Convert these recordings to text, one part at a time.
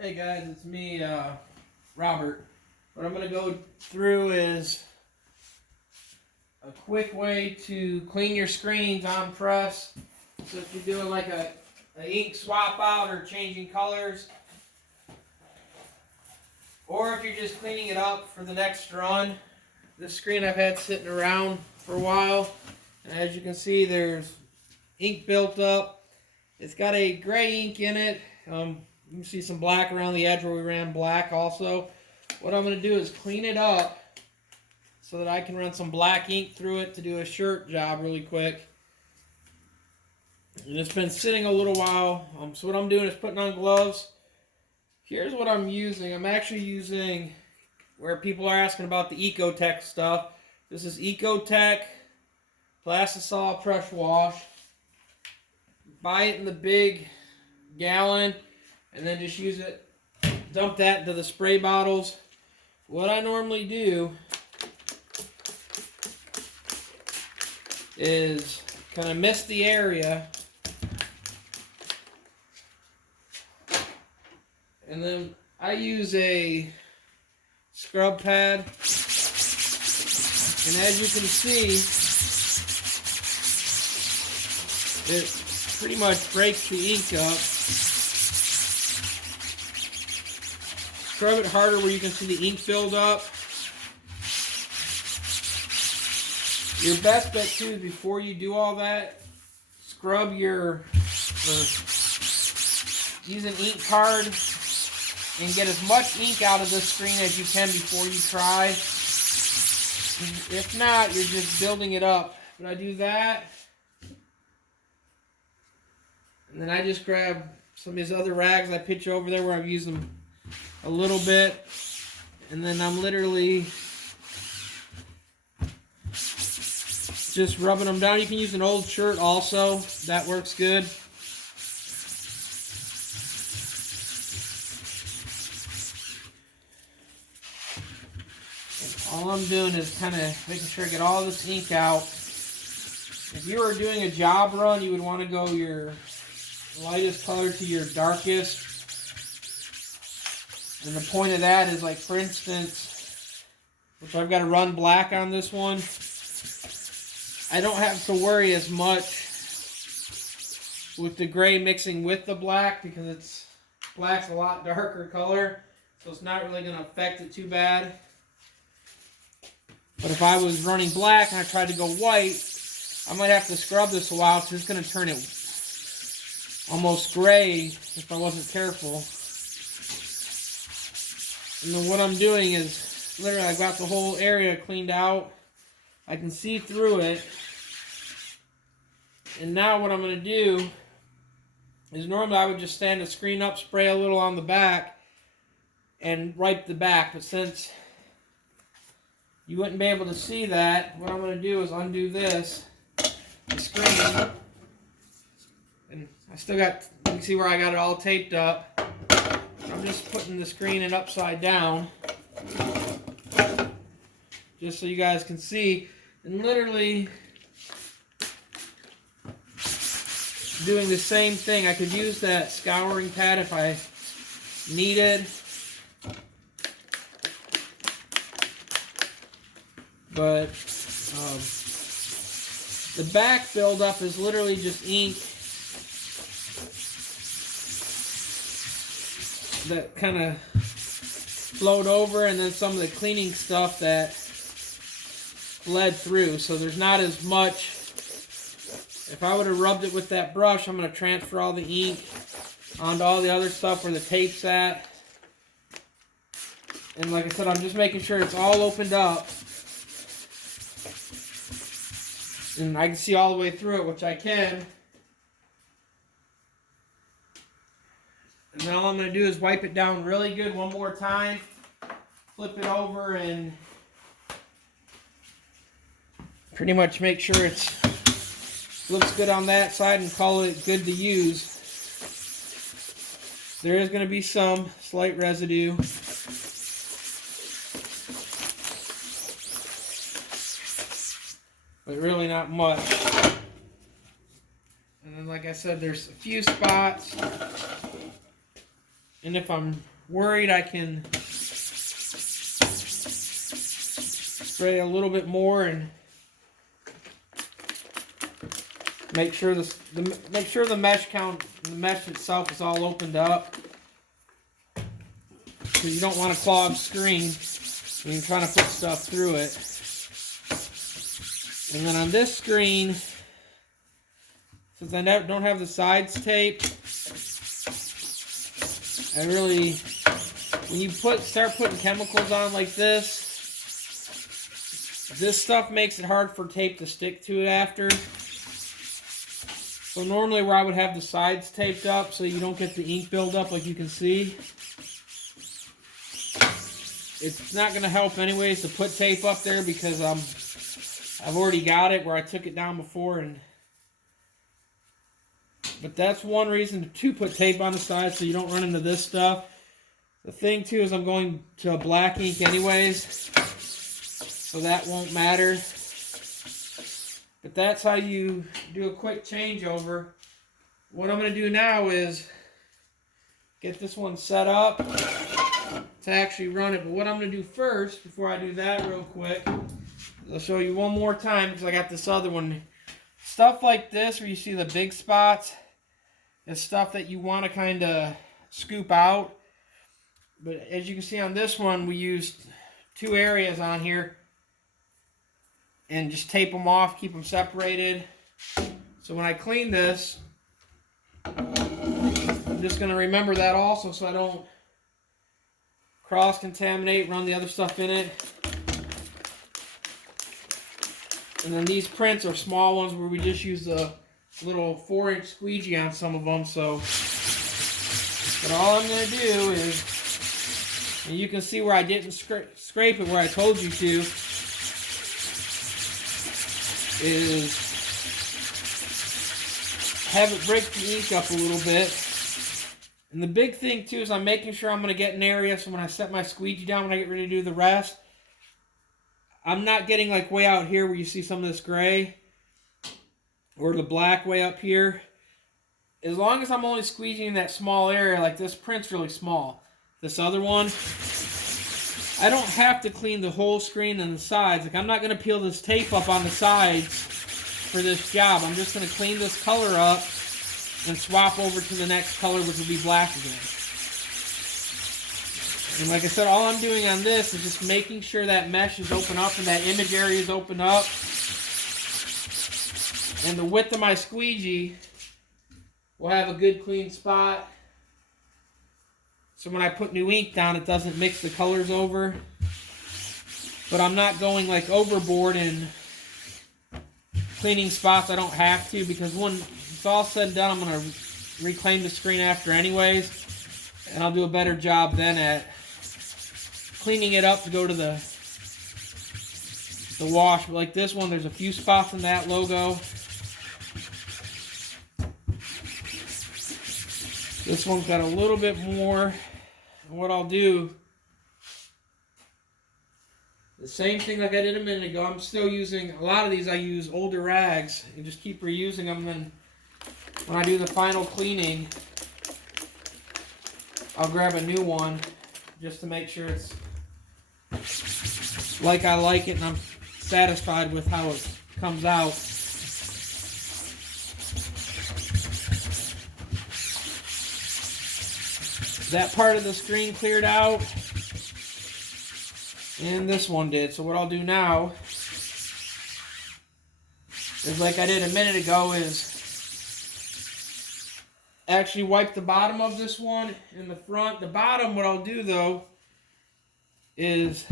Hey guys, it's me, Robert. What I'm going to go through is a quick way to clean your screens on press. So if you're doing like a ink swap out or changing colors, or if you're just cleaning it up for the next run. This screen I've had sitting around for a while, and as you can see, there's ink built up. It's got a gray ink in it. You can see some black around the edge where we ran black also. What I'm going to do is clean it up so that I can run some black ink through it to do a shirt job really quick. And it's been sitting a little while, so what I'm doing is putting on gloves. Here's what I'm using. I'm actually using, where people are asking about the Ecotech stuff, this is Ecotech Plastisol Press Wash. Buy it in the big gallon and then just use it, dump that into the spray bottles. What I normally do is kind of mist the area, and then I use a scrub pad, and as you can see, it pretty much breaks the ink up. Scrub it harder where you can see the ink build up. Your best bet too is before you do all that, scrub use an ink card and get as much ink out of this screen as you can before you try. If not, you're just building it up. But I do that, and then I just grab some of these other rags I pitch over there where I've used them a little bit, and then I'm literally just rubbing them down. You can use an old shirt also, that works good. And all I'm doing is kind of making sure I get all this ink out. If you were doing a job run, you would want to go your lightest color to your darkest. And the point of that is, like, for instance, if I've got to run black on this one, I don't have to worry as much with the gray mixing with the black because black's a lot darker color, so it's not really going to affect it too bad. But if I was running black and I tried to go white, I might have to scrub this a while because it's going to turn it almost gray if I wasn't careful. And then what I'm doing is, literally, I've got the whole area cleaned out. I can see through it. And now what I'm going to do is, normally I would just stand the screen up, spray a little on the back, and wipe the back. But since you wouldn't be able to see that, what I'm going to do is undo the screen. And I still got, you can see where I got it all taped up. I'm just putting the screen in upside down, just so you guys can see, and literally doing the same thing. I could use that scouring pad if I needed, but the back buildup is literally just ink that kind of flowed over, and then some of the cleaning stuff that bled through. So there's not as much. If I would have rubbed it with that brush, I'm going to transfer all the ink onto all the other stuff where the tape's at. And like I said, I'm just making sure it's all opened up, and I can see all the way through it, which I can. And then all I'm going to do is wipe it down really good one more time, flip it over, and pretty much make sure it looks good on that side and call it good to use. There is going to be some slight residue. But really not much. And then, like I said, there's a few spots And if I'm worried, I can spray a little bit more and make sure the mesh itself is all opened up. Because you don't want to clog screen when you're trying to put stuff through it. And then on this screen, since I don't have the sides taped, when you start putting chemicals on like this stuff makes it hard for tape to stick to it after. So normally where I would have the sides taped up so you don't get the ink buildup like you can see. It's not going to help anyways to put tape up there because I've already got it where I took it down before. But that's one reason to put tape on the side so you don't run into this stuff. The thing too is I'm going to a black ink anyways, so that won't matter. But that's how you do a quick changeover. What I'm going to do now is get this one set up to actually run it. But what I'm going to do first, before I do that real quick, I'll show you one more time because I got this other one. Stuff like this where you see the big spots is stuff that you want to kind of scoop out. But as you can see on this one, we used 2 areas on here and just tape them off, keep them separated. So when I clean this, I'm just going to remember that also so I don't cross-contaminate, run the other stuff in it. And then these prints are small ones where we just use the little 4-inch squeegee on some of them. So, but all I'm going to do is, and you can see where I didn't scrape it where I told you to, is have it break the ink up a little bit. And the big thing too is I'm making sure I'm going to get an area so when I set my squeegee down, when I get ready to do the rest, I'm not getting like way out here where you see some of this gray or the black way up here. As long as I'm only squeegeeing that small area, like this print's really small. This other one, I don't have to clean the whole screen and the sides. Like I'm not going to peel this tape up on the sides for this job. I'm just going to clean this color up and swap over to the next color, which will be black again. And like I said, all I'm doing on this is just making sure that mesh is open up and that image area is open up. And the width of my squeegee will have a good clean spot. So when I put new ink down, it doesn't mix the colors over. But I'm not going like overboard in cleaning spots I don't have to, because when it's all said and done, I'm going to reclaim the screen after anyways. And I'll do a better job then at cleaning it up to go to the wash. But like this one, there's a few spots in that logo. This one's got a little bit more. And what I'll do, the same thing like I did a minute ago, I'm still using, a lot of these I use older rags and just keep reusing them. And when I do the final cleaning, I'll grab a new one just to make sure it's like I like it and I'm satisfied with how it comes out. That part of the screen cleared out, and this one did. So what I'll do now is, like I did a minute ago, is actually wipe the bottom of this one in the front. The bottom, what I'll do though, is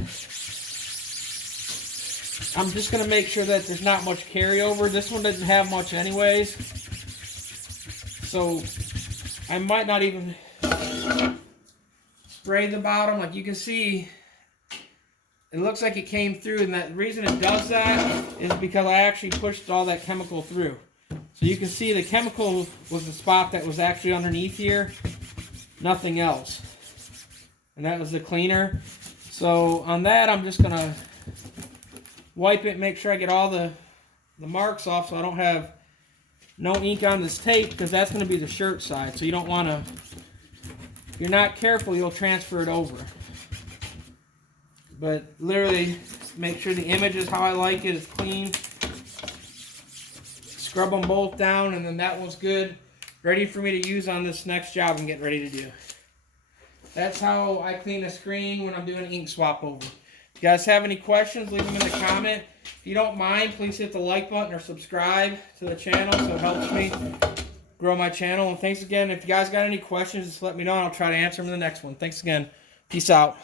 I'm just going to make sure that there's not much carryover. This one doesn't have much anyways, so I might not even spray the bottom. Like you can see, it looks like it came through, and the reason it does that is because I actually pushed all that chemical through. So you can see the chemical was the spot that was actually underneath here, nothing else. And that was the cleaner. So on that, I'm just gonna wipe it, make sure I get all the marks off so I don't have no ink on this tape, because that's gonna be the shirt side. So you don't wanna If you're not careful, you'll transfer it over. But literally, make sure the image is how I like it. It's clean. Scrub them both down, and then that one's good. Ready for me to use on this next job I'm getting ready to do. That's how I clean a screen when I'm doing an ink swap over. If you guys have any questions, leave them in the comment. If you don't mind, please hit the like button or subscribe to the channel so it helps me grow my channel. And thanks again. If you guys got any questions, just let me know and I'll try to answer them in the next one. Thanks again. Peace out.